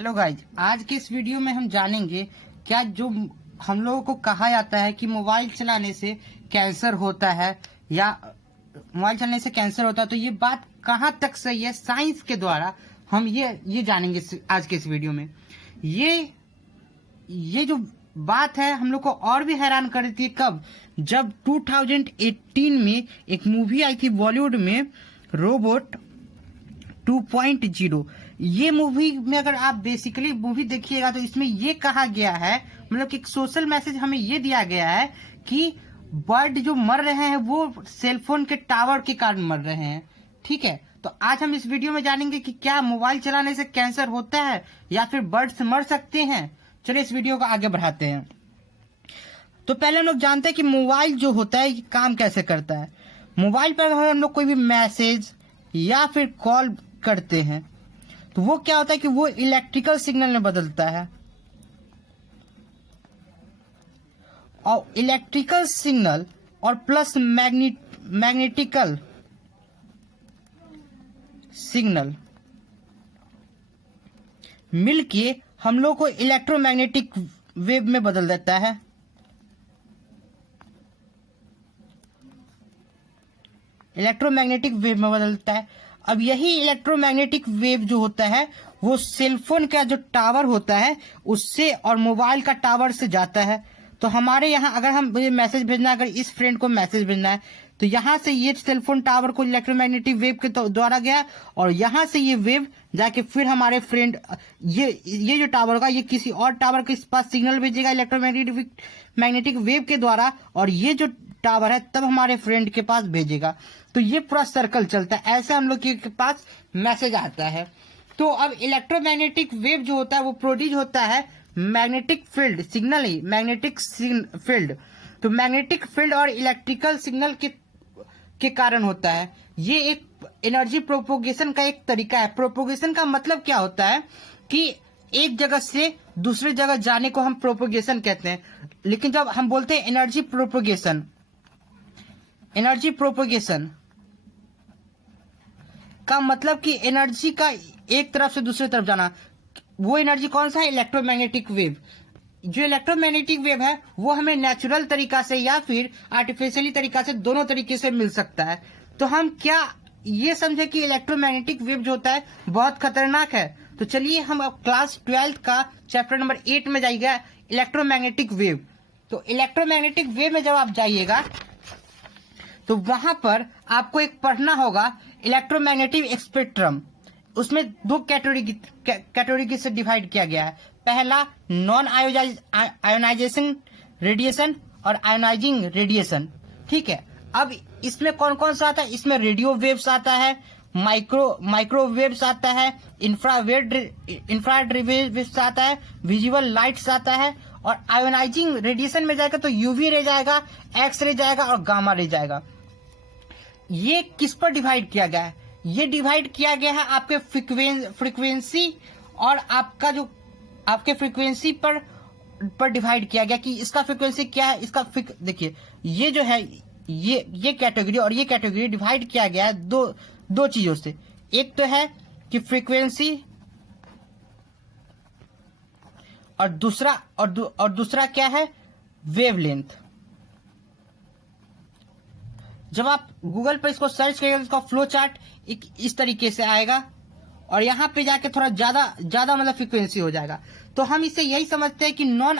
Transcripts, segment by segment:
Hello guys, आज के इस वीडियो में हम जानेंगे क्या जो हम लोगों को कहा जाता है कि मोबाइल चलाने से कैंसर होता है या मोबाइल चलाने से कैंसर होता है, तो ये बात कहाँ तक सही है साइंस के द्वारा हम ये जानेंगे आज के इस वीडियो में। ये जो बात है हम लोग को और भी हैरान कर देती है। कब? जब 2018 में एक मूवी आई थी बॉलीवुड में, रोबोट 2.0। ये मूवी में अगर आप बेसिकली मूवी देखिएगा तो इसमें ये कहा गया है, मतलब कि एक सोशल मैसेज हमें ये दिया गया है कि बर्ड जो मर रहे हैं वो सेलफोन के टावर के कारण मर रहे हैं। ठीक है, तो आज हम इस वीडियो में जानेंगे कि क्या मोबाइल चलाने से कैंसर होता है या फिर बर्ड्स मर सकते हैं। चलिए इस वीडियो को आगे बढ़ाते हैं। तो पहले हम लोग जानते हैं कि मोबाइल जो होता है ये काम कैसे करता है। मोबाइल पर अगर हम लोग कोई भी मैसेज या फिर कॉल करते हैं तो वो क्या होता है कि वो इलेक्ट्रिकल सिग्नल में बदलता है, और इलेक्ट्रिकल सिग्नल और प्लस मैग्नेटिकल सिग्नल मिलके हम लोग को इलेक्ट्रोमैग्नेटिक वेव में बदल देता है। इलेक्ट्रोमैग्नेटिक वेव में बदलता है। अब यही इलेक्ट्रोमैग्नेटिक वेव जो होता है वो सेलफोन का जो टावर होता है उससे और मोबाइल का टावर से जाता है। तो हमारे यहाँ अगर हम मैसेज भेजना है, अगर इस फ्रेंड को मैसेज भेजना है तो यहाँ से ये सेलफोन टावर को इलेक्ट्रोमैग्नेटिक वेव के द्वारा गया, और यहाँ से ये वेव जाके फिर हमारे फ्रेंड ये जो टावर होगा ये किसी और टावर के पास सिग्नल भेजेगा इलेक्ट्रोमैग्नेटिक वेव के द्वारा, और ये जो टावर है तब हमारे फ्रेंड के पास भेजेगा। तो ये पूरा सर्कल चलता है, ऐसे हम लोग के पास मैसेज आता है। तो अब इलेक्ट्रोमैग्नेटिक वेव जो होता है वो प्रोड्यूस होता है मैग्नेटिक फील्ड सिग्नल ही मैग्नेटिक फील्ड। तो मैग्नेटिक फील्ड और इलेक्ट्रिकल सिग्नल के कारण होता है। ये एक एनर्जी प्रोपोगेशन का एक तरीका है। प्रोपोगेशन का मतलब क्या होता है कि एक जगह से दूसरी जगह जाने को हम प्रोपोगेशन कहते हैं। लेकिन जब हम बोलते हैं एनर्जी प्रोपोगेशन का मतलब कि एनर्जी का एक तरफ से दूसरी तरफ जाना। वो एनर्जी कौन सा है? Electromagnetic wave. जो इलेक्ट्रोमैग्नेटिक वेव है वो हमें नेचुरल तरीका से या फिर आर्टिफिशियली तरीका से, दोनों तरीके से मिल सकता है। तो हम क्या ये समझे कि इलेक्ट्रोमैग्नेटिक वेव जो होता है बहुत खतरनाक है। तो चलिए हम अब क्लास 12 का चैप्टर नंबर 8 में जाइएगा, इलेक्ट्रोमैग्नेटिक वेव। तो इलेक्ट्रोमैग्नेटिक वेव में जब आप जाइएगा तो वहां पर आपको एक पढ़ना होगा इलेक्ट्रोमैग्नेटिक स्पेक्ट्रम। उसमें दो कैटेगरी से डिवाइड किया गया है। पहला नॉन आयोनाइजेशन रेडिएशन और आयोनाइजिंग रेडिएशन। ठीक है, अब इसमें कौन कौन सा आता है? इसमें रेडियो वेव्स आता है, माइक्रोवेव्स आता है, इंफ्रारेड वेव्स आता है, विजुअल लाइट्स आता है, और आयोनाइजिंग रेडिएशन में जाएगा तो यूवी रे जाएगा, एक्स रे जाएगा और गामा रे जाएगा। ये किस पर डिवाइड किया गया है? ये डिवाइड किया गया है आपके फ्रीक्वेंसी और आपका जो आपके फ्रीक्वेंसी पर डिवाइड किया गया कि इसका फ्रीक्वेंसी क्या है, इसका देखिए ये जो है ये कैटेगरी और ये कैटेगरी डिवाइड किया गया है दो चीजों से। एक तो है कि फ्रीक्वेंसी और दूसरा क्या है? वेवलेंथ। जब आप गूगल पर इसको सर्च करिएगा तो इसका फ्लो चार्ट इस तरीके से आएगा, और यहाँ पे जाके थोड़ा ज्यादा मतलब फ्रीक्वेंसी हो जाएगा। तो हम इसे यही समझते हैं कि नॉन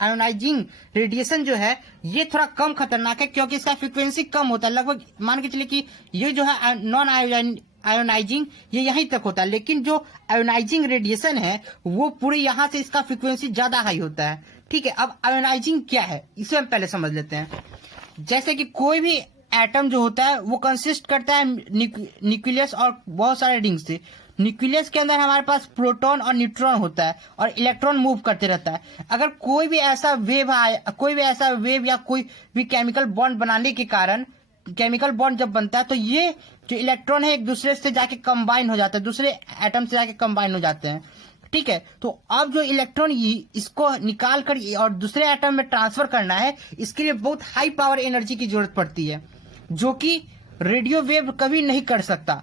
आयोनाइजिंग रेडिएशन जो है ये थोड़ा कम खतरनाक है, क्योंकि इसका फ्रीक्वेंसी कम होता है। लगभग मान के चलिए कि ये जो है नॉन आयोनाइजिंग ये यहीं तक होता है, लेकिन जो आयोनाइजिंग रेडिएशन है वो पूरे यहाँ से इसका फ्रीक्वेंसी ज्यादा हाई होता है। ठीक है, अब आयोनाइजिंग क्या है इसे हम पहले समझ लेते हैं। जैसे कि कोई भी एटम जो होता है वो कंसिस्ट करता है न्यूक्लियस और बहुत सारे रिंग से। न्यूक्लियस के अंदर हमारे पास प्रोटॉन और न्यूट्रॉन होता है और इलेक्ट्रॉन मूव करते रहता है। अगर कोई भी ऐसा वेव या कोई भी केमिकल बॉन्ड बनाने के कारण, केमिकल बॉन्ड जब बनता है तो ये जो इलेक्ट्रॉन है एक दूसरे से जाके कंबाइन हो जाता है, दूसरे एटम से जाके कंबाइन हो जाते हैं। ठीक है, तो अब जो इलेक्ट्रॉन इसको निकाल कर और दूसरे एटम में ट्रांसफर करना है, इसके लिए बहुत हाई पावर एनर्जी की जरूरत पड़ती है, जो कि रेडियो वेव कभी नहीं कर सकता।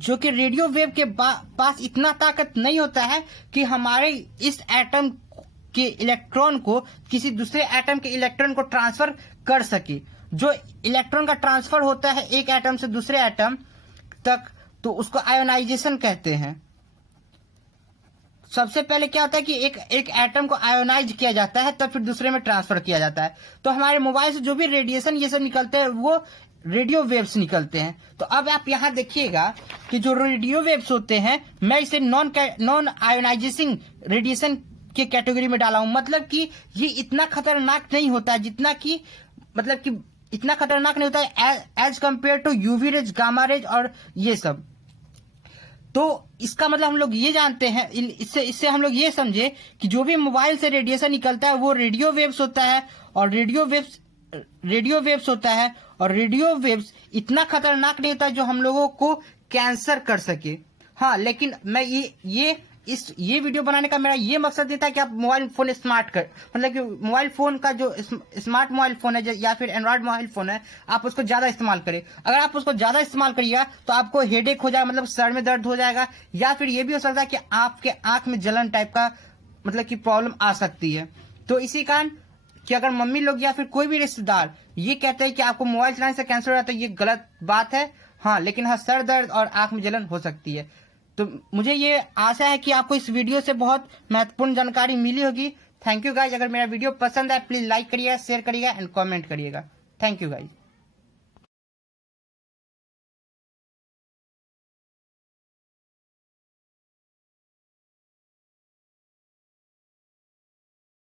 जो कि रेडियो वेव के पास इतना ताकत नहीं होता है कि हमारे इस एटम के इलेक्ट्रॉन को किसी दूसरे एटम के इलेक्ट्रॉन को ट्रांसफर कर सके। जो इलेक्ट्रॉन का ट्रांसफर होता है एक एटम से दूसरे एटम तक, तो उसको आयोनाइजेशन कहते हैं। सबसे पहले क्या होता है कि एक एटम को आयोनाइज किया जाता है, तब फिर दूसरे में ट्रांसफर किया जाता है। तो हमारे मोबाइल से जो भी रेडिएशन ये सब निकलते हैं वो रेडियो वेव्स निकलते हैं। तो अब आप यहाँ देखिएगा कि जो रेडियो वेव्स होते हैं, मैं इसे नॉन आयोनाइजिंग रेडिएशन के कैटेगरी में डाला हूं। मतलब कि ये इतना खतरनाक नहीं होता है जितना कि इतना खतरनाक नहीं होता है as compare to UV rays, gamma rays और ये सब। तो इसका मतलब हम लोग ये जानते हैं, इससे हम लोग ये समझे कि जो भी मोबाइल से रेडिएशन निकलता है वो रेडियो वेव्स होता है, और रेडियो वेव्स इतना खतरनाक नहीं होता जो हम लोगों को कैंसर कर सके। हाँ, लेकिन मैं ये वीडियो बनाने का मेरा ये मकसद नहीं था कि आप मोबाइल फोन स्मार्ट कर, मतलब कि मोबाइल फोन का जो स्मार्ट मोबाइल फोन है या फिर एंड्रॉइड मोबाइल फोन है, आप उसको ज्यादा इस्तेमाल करें। अगर आप उसको ज्यादा इस्तेमाल करिएगा तो आपको हेडेक हो जाएगा, मतलब सर में दर्द हो जाएगा, या फिर ये भी हो सकता है कि आपके आंख में जलन टाइप का मतलब कि प्रॉब्लम आ सकती है। तो इसी कारण कि अगर मम्मी लोग या फिर कोई भी रिश्तेदार ये कहते हैं कि आपको मोबाइल चलाने से कैंसर हो जाता है, ये गलत बात है। हाँ, लेकिन हाँ, सर दर्द और आंख में जलन हो सकती है। तो मुझे ये आशा है कि आपको इस वीडियो से बहुत महत्वपूर्ण जानकारी मिली होगी। Thank you guys. अगर मेरा वीडियो पसंद है प्लीज लाइक करिएगा, शेयर करिएगा एंड कमेंट करिएगा। Thank you guys.